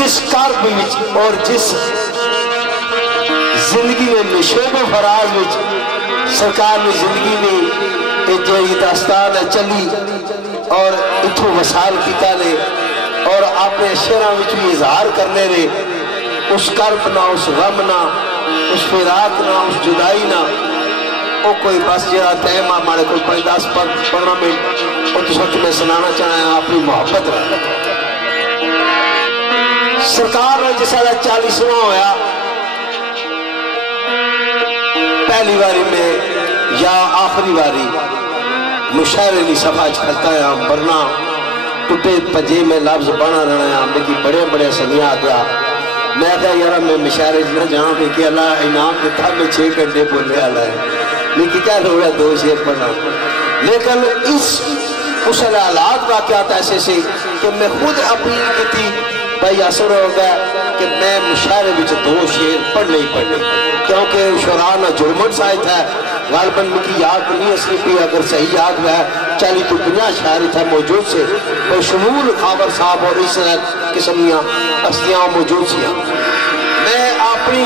جس کرب اور جس زندگی میں نشوب و فراز میں سرکار نے زندگی میں جی داستان چلی اور اتھو وسال کیتا لے اور اپنے شعراں وچ بھی اظہار کرنے رہے اس کرب نہ اس غم نہ اس فراق نہ اس جدائی نہ وہ کوئی بس جہاں ٹائم ہمارے کو 5-10-15 منٹ اور تو سب میں سنانا چاہیں اپنی محبت رہا سرکار نے جس والا 40واں ہویا پہلی باری میں یا آخری باری مشاعرے نہیں صفحہ چھلتا ہے ورنہ ٹوٹے پجے میں لفظ بنا رہنا ہے لیکن بڑے بڑے سنیات آیا میں کہا یارا میں مشاعرے نہ جہاں پہ کہ اللہ انعام دیتا میں 6 گھنٹے بولنے والا ہے لیکن کیا لوگ ہے 2 شعر پڑھنا لیکن اس حالات واقعات ایسے سے کہ میں خود اپیل کی تھی بھائی اثر ہو گیا کہ میں مشاعرے میں 2 شعر پڑھنے ہی پڑھنے کیونکہ شعراء جرمن سائت ہے غالباً مکی یاد نہیں اصلی بھی اگر صحیح یاد ہوا ہے 40-50 شاعری تھا موجود سے اور شمول خاور صاحب اور اس قسمیاں ہستیاں موجود سیاں میں اپنی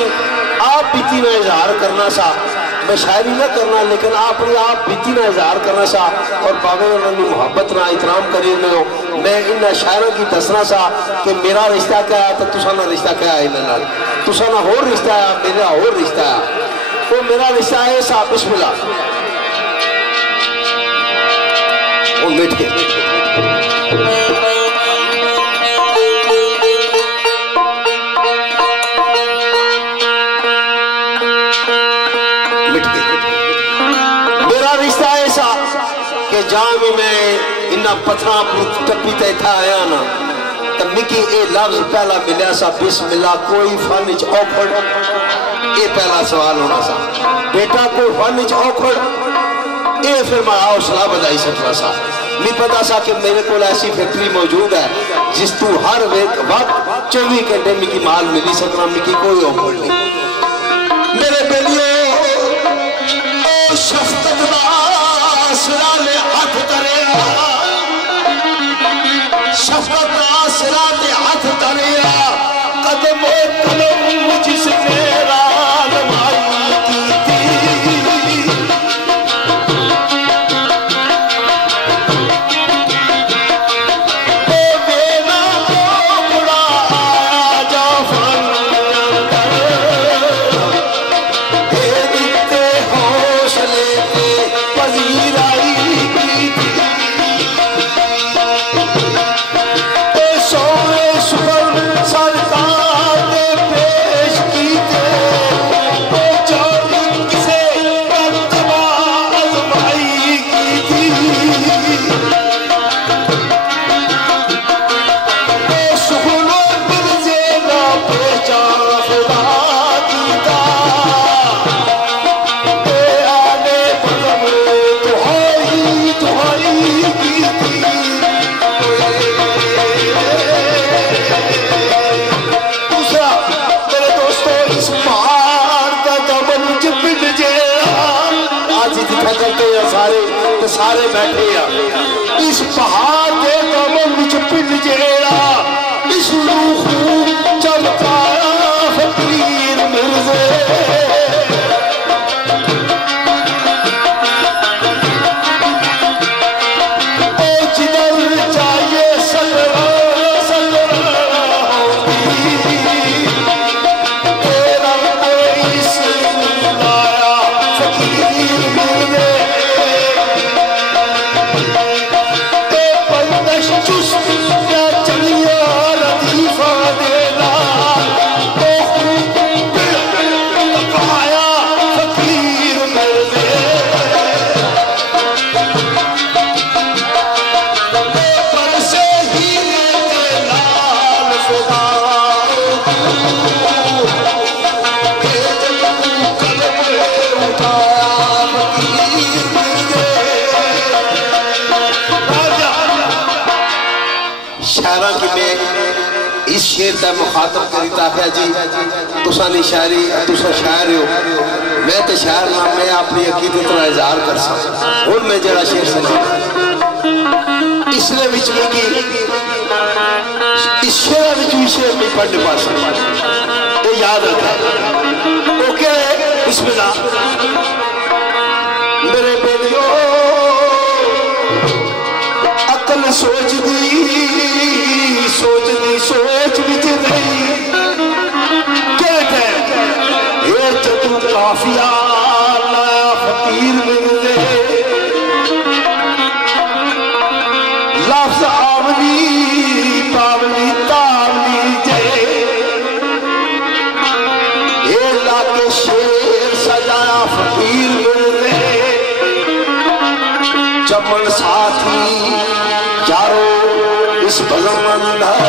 آپ بیتی میں اظہار کرنا سا میں شاعری نہ کرنا لیکن اپنی آپ بیتی میں اظہار کرنا سا اور باغے انہوں نے محبت نہ احترام کری میں ہوں میں ان شاعروں کی دسنا سا کہ میرا رشتہ کیا ہے تو تسانہ رشتہ کیا ہے انہوں نے تسانہ ہور رشتہ ہے میرا ہور رشتہ ہے وہ میرا رشتہ ہے صاحب بسم اللہ وہ مٹ کے میرا رشتہ ایسا کہ جہاں بھی میں انہا پتھراں ٹپی تے تھا آیا نا تب مکی اے لفظ پہلا ملیا سا بسم اللہ کوئی فنچ اوکھڑ اے پہلا سوال ہونا سا بیٹا کوئی فنچ اوکھڑ اے پھر میں حوصلہ بدائی سکتا سا نہیں پتا سا کہ میرے کو ایسی فیکٹری موجود ہے جس تو ہر وقت 24 گھنٹے مکی مال ملی سکنا مکی کوئی اوکھڑ نہیں میرے بیلیے شفقت آسرا لے ہاتھ کریا شفقت آسرا لے ہاتھ کریا قدم و قلم جس میرا نمائی کی تھی اے میرا بڑا آیا جعفر سارے بیٹھے ہیں اس پہاڑ کے دمن وچ پل جیڑا اس روح چمکایا فقیر مرزے او جدر چاہیے تیرا کوئی اسم لایا فقیر مرزے اس شیر تا مخاطب کری تاکہ جی تسا نہیں شاعری تسا شاعر ہو میں تے شاعر نہ میں اپنی عقیدت را اظہار کر سکتا ہوں میں جڑا شیر سنا اس لئے وچ میں کی اس شیر وچ بھی شیر نہیں پڑھنے پا سکتا یہ یاد رکھا اوکے بسم اللہ میرے بیٹیوں عقل سوچ دی سوچ بھی تھی نہیں کہتے ہیں یہ جدو کافیہ لایا فقیر مل دے لفظ آولی پاولی تاولی جے یہ لاکے شیر سجایا فقیر مل دے چمن ساتھی یارو اس بزم اندر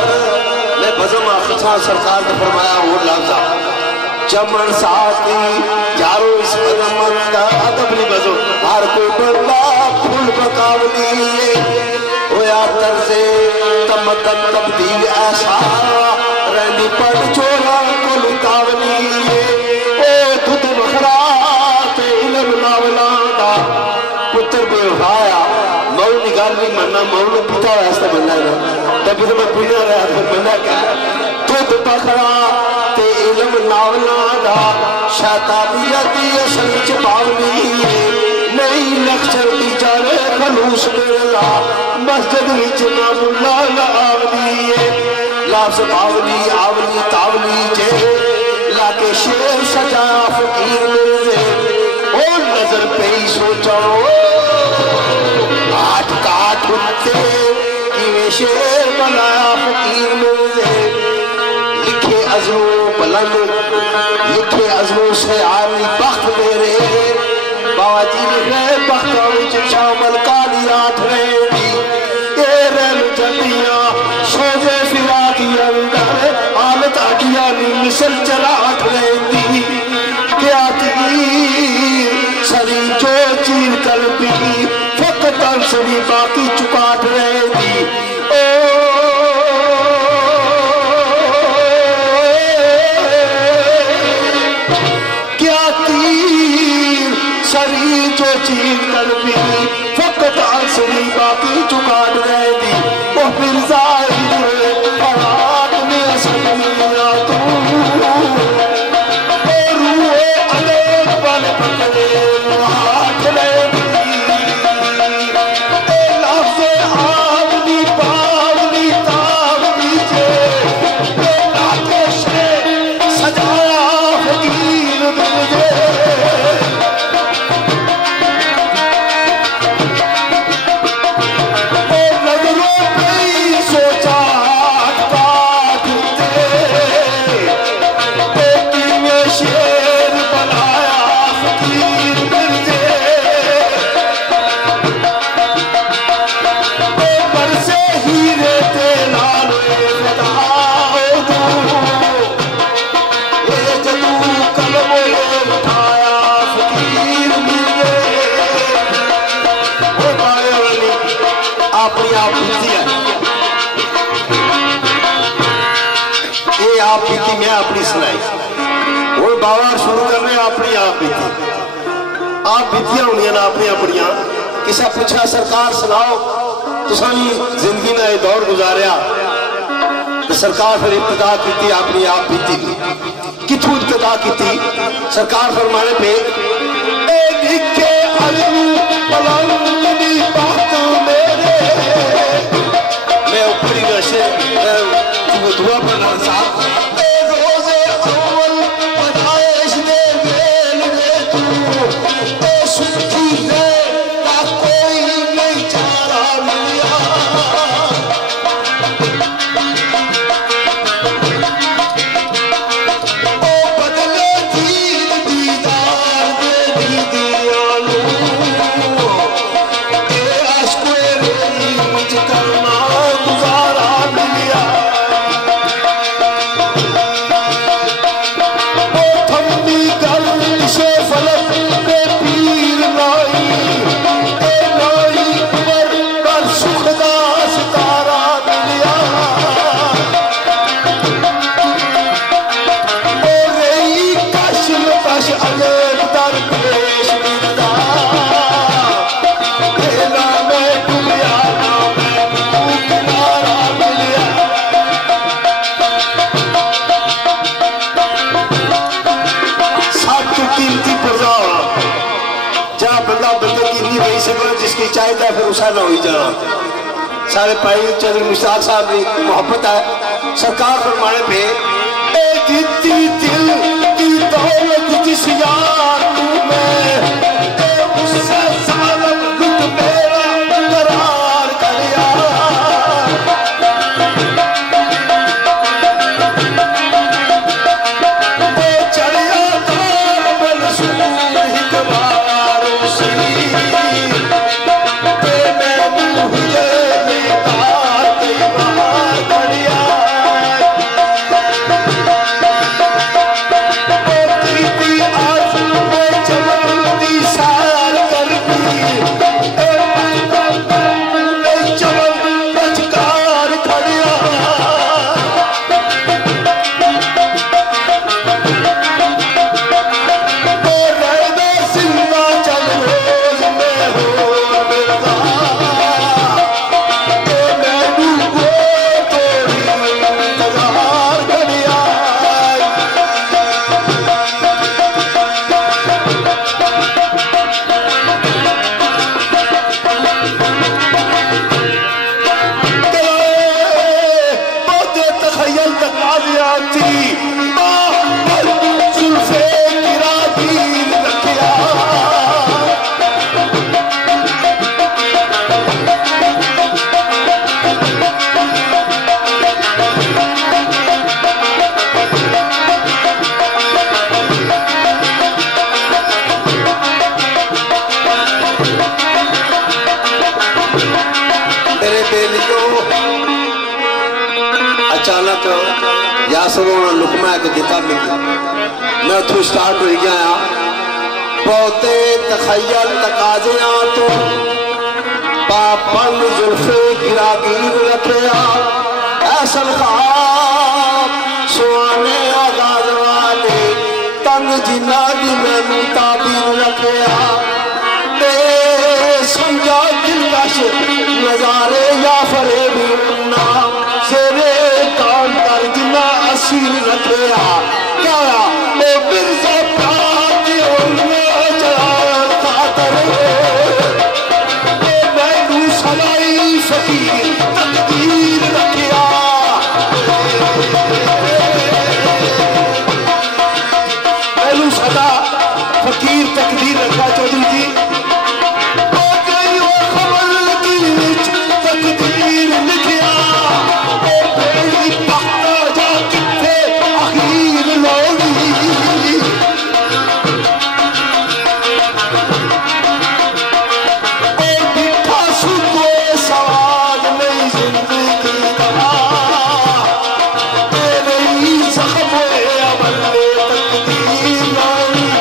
میں بزم آخر سرکار نے فرمایا وہ لفظہ چمن ساتھی یارو اس بزم اندر ادب نہیں بزم ہر کوئی بندہ پھول بکاولی ہویا طرزے تمدن تبدیل ایسا رہنی پڑ چورا کل کاولی اے دھد مخرات علم ناولاندا پتر بے وفایا مول نگال بھی مننا مول نے پیتا ہوا ایسا بننا ہے تب تو میں پوچھنا رہا پھر بننا کیا دھد مخرات علم ناولاندا شیطانیتی اصل چپاولی نہیں لکھچر دی جانے خلوص میرا مسجد وچ نام اللہ آولی لفظ آولی آولی تاولی جے لاکے شیر سجایا فقیر میرے اور نظر پہ ہی سوچاؤ آٹھ کاٹ ہوتے کیویں شیر بنایا فقیر میرے لکھے عزموں بلند لکھے عزموں سے آوی بخت میرے باوجی رہے بختوں وچ شامل کالی آٹھ رہے دی اے رہن جلدیاں شوزے فراقی اندر حالت آٹیانی مثل چراٹ رہے دی کیا تیر سری جو چیر کر پی فقط انسری باقی چکاٹ رہے دی سری جو چین قلبی فقط عصری باقی چکاٹ رہے دی وہ پھر ظاہر ہوئے فرات میں اسمیہ تو اے روحے علیق بن پکڑے مہاٹ رہے دی اے لفظ آولی پاولی تاولی جے اے ناکش نے سجایا فقیر مجھے آپ بیتی میں اپنی سنائی وہ باوار شروع کر رہے ہیں اپنی آپ بیتیاں ہونی ہیں نا اپنی اپنیاں کسے پوچھا سرکار سناؤ تو سانی زندگی نہ یہ دور گزاریا تو سرکار پھر ابتدا کی تھی اپنی آپ بیتی کی کتھو ابتدا کی تھی سرکار فرمانے پہ اے لکھے علم پلنگی بات میرے میں اوپری نشے دعا پڑھنا صاحب کرنا گزارا ملیا گسا نہ ہوئی جانا سارے بھائی چودھری مشتاق صاحب کی محبت ہے سرکار فرمانے پہ اے دیتی دل کی دولت جس یار تو میں اے اس سے ظالم لٹ میرا قرار کر یار اے چڑیا دار منصور ہکوار اسی اے میں ہوئے دار دیوار کر یار اے تیتی آج میں جمعی سار کر دی اے جمع بچکار کر یار اے رہنے زندہ چل روز میں ہو مردا اے میں ڈوبو تیری انتظار کر یار بہت تخیل تک آدھی آتی ماں پر زلفے گرا دین رکھیا میرے بیلیوں اچانک یاسر ہونا لکمہ ہے کہ دیتا ملی میں اتھو سٹارٹ ہوئی گیا بہتے تخیل تقاضیاں تو پاپن زلفے گرا گیر رکھیا ایسن خواب سوانے آغاز والے تنگ جنہ دی میں تعبیر رکھیا اے سمجھا دلکش نظارے یا فریبی انہا زیرے کام کر جنہ اسیر رکھیا کیا اے برزہ پاتی انہا جلال خاطر اے میں سلائی فقیر تقدیر رکھیا میں صدا فقیر تقدیر رکھا چودھری جی تقدیر لکھیا اے بیڑی پکتا جا کتے اخیر لوگی اے بٹھا سو کوئی سوال نہیں زندگی کا اے نہیں زخم ہوئے عمل تقدیر لوگی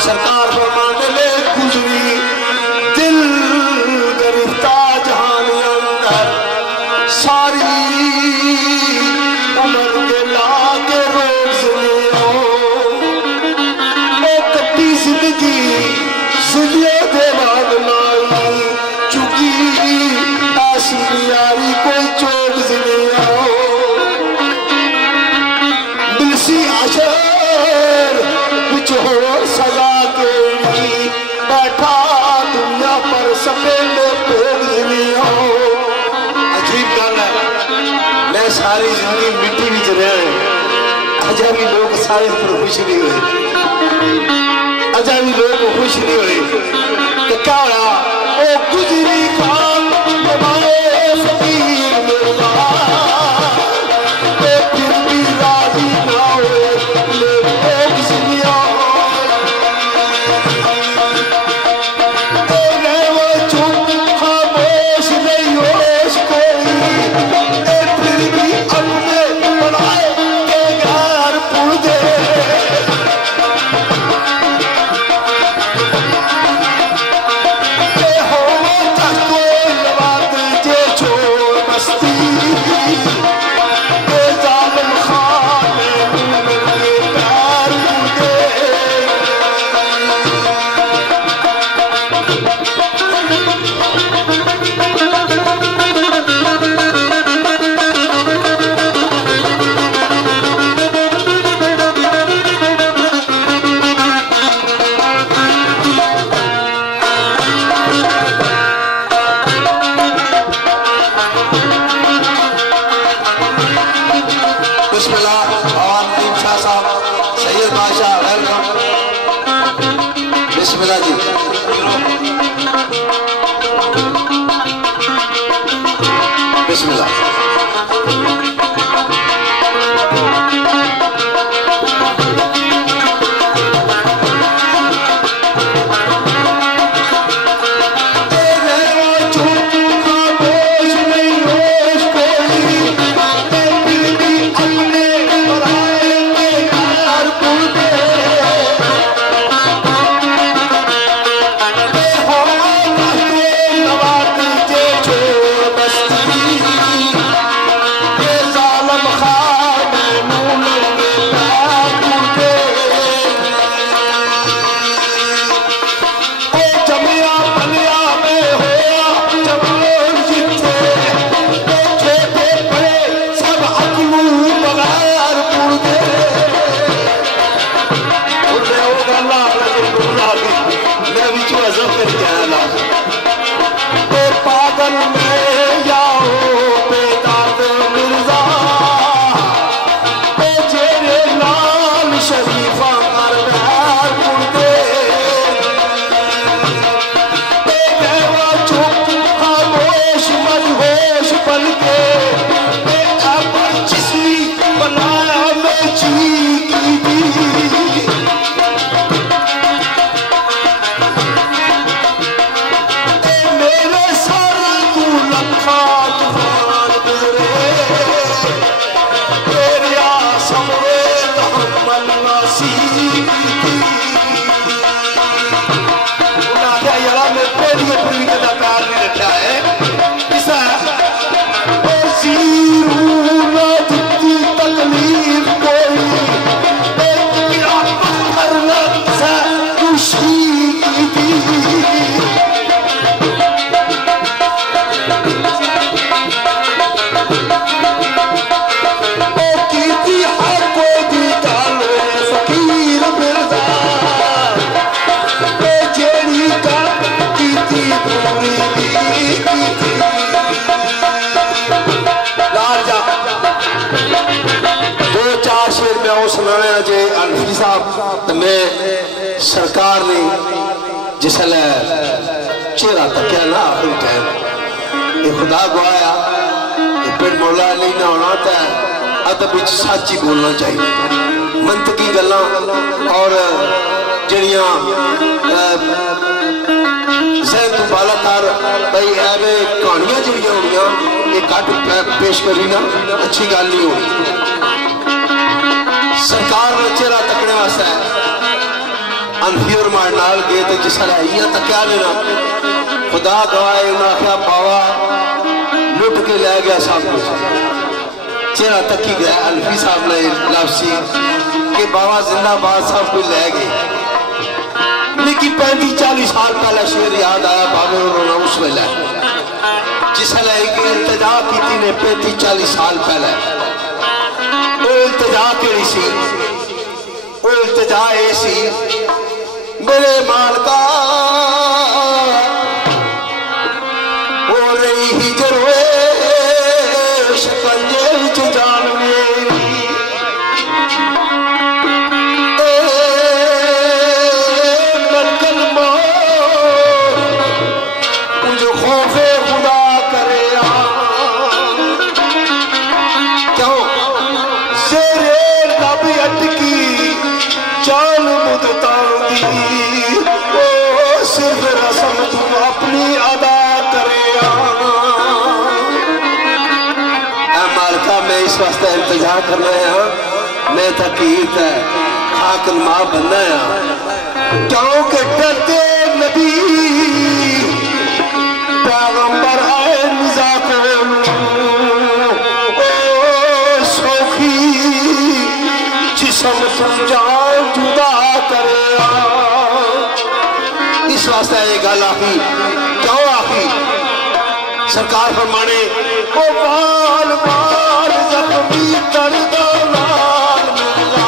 سرکار فرمانے لے گزری دل گرفتا جہان اندر ساری عمر کے لا کے روز لے اے کٹی زندگی زلیہ دیوان مائی چکی ایسی نیاری کوئی چوک زلیہ بلسی عشر بچ ہو سزا کے لیے بیٹھا دنیا پر سفید پیڑ زلیہ عجیب گل ہے میں ساری زندگی مٹی بھی رہے ہیں اجابی لوگ سارے پر خوش نہیں ہوئے اجابی لوگ خوش نہیں ہوئے کہ کیا رہا او گزری خان نبائے فقیر مردا اے بادشاہ ویلکم بسم اللہ جی بسم اللہ سرکار نے جس لئے چہرہ تکیا نا آخری ٹائم یہ خدا کو آیا یہ پھر مولا علی نہ ہونا تا ہے ادب وچ سچی بولنا چاہیے منطقی گلاں اور جڑیاں ذہن تو بالا تار بھائی ایوے کہانیاں جڑیاں ہونیاں یہ کٹ پیش کری نا اچھی گل نہیں ہونی سرکار نے چہرہ تکنے واسطے ہے انفی اور مارنال گئے تھے جس طرح یہ تکیا لینا خدا گواہ انہاں کیا باوا لٹ کے لے گیا صاحب کچھ چہرہ تکی گیا انفی صاحب نے لفظی کہ باوا زندہ باد صاحب کو لے گئے لیکن 35-40 سال پہلے شعر یاد آیا باوے انہوں نے اس میں لے جس طرح ایک التجا کی تھی نے 35-40 سال پہلے وہ التجا کری سی وہ التجا ایسی میرے مالکا ہو رہی ہجر ہوئے شکنجے وچ جان میری ملکل موت کچھ خوف خدا کرے کیوں زیرے لب اٹکی جان مدتاں صرف رسم تم اپنی ادا کرے اے مالکہ میں اس واسطہ انتظا کرنا ہے میں تقیت ہے خاکن ماں بننا ہے کیونکہ ڈرتے نبی پیغمبر آئے نزا کریں سوکھی جسم تم جان جدا کرے اس واسطہ یہ گل آخی کیوں آخی سرکار فرمانے او بال بال زخمی تردانال ملا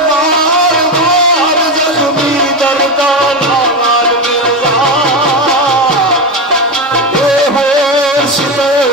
بال بال زخمی تردانال ملا اے ہور شتے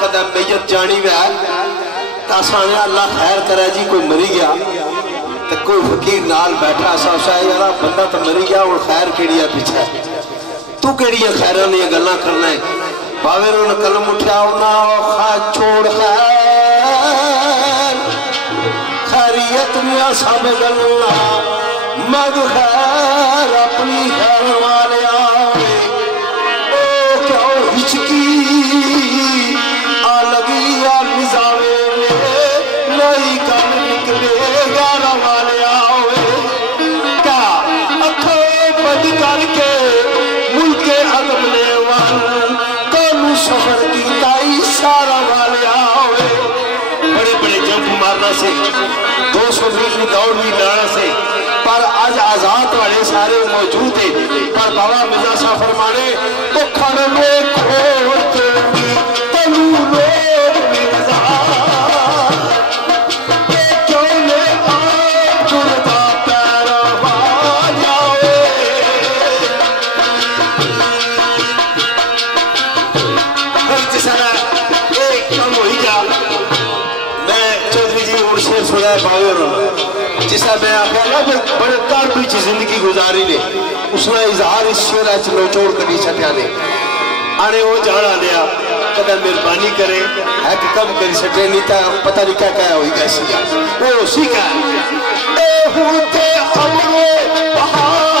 کدہ میت جانی بھی ہے تاسانے اللہ خیر کرے جی کوئی مری گیا تو کوئی فقیر نال بیٹھا سا یارا بندہ تو مری گیا اور خیر کیڑی ہے پیچھے تو کیڑی ہے خیرہ نہیں گلنا کرنا ہے باوے انہوں نے قلم اٹھیا ہونا خواہ چھوڑ خیر خیریت میں سب گلنا مگ خیر اپنی خیر والے آوے او کیا ہچکی آ لگی آ نظاوے نئی گل نکلے گارہ والے آوے کیا اکھوں بڑھ کر کے ملک عدم لے وان کونو سفر کی تائی سارا والے آوے بڑے بڑے جمپ مارنا سے 200 میل دوڑ بھی لانا سے پر آج آزاد والے سارے موجود ہیں پر بابا مرزا صاحب فرمانے تو کھڑے میں کھوڑتے تلو لوگ مرزا کیوں نے آپ جڑتا پیرا باجاوے ہر جسنا ایک کم ہوئی جا میں چودھری جی مرشد سنائے باوے رہا جسا میں آخیا نا بڑے تاربی چی زندگی گزاری لے اس نے اظہار اس شیرہ چلو چوڑ کری چھٹیا لے آنے وہ جانا لیا کدھا مہربانی کرے ہے کہ کم کری سٹے نہیں تھا پتہ نہیں کیا کہا ہوئی گا سیا وہ اسی کا ہے اے ہوتے امرو بہار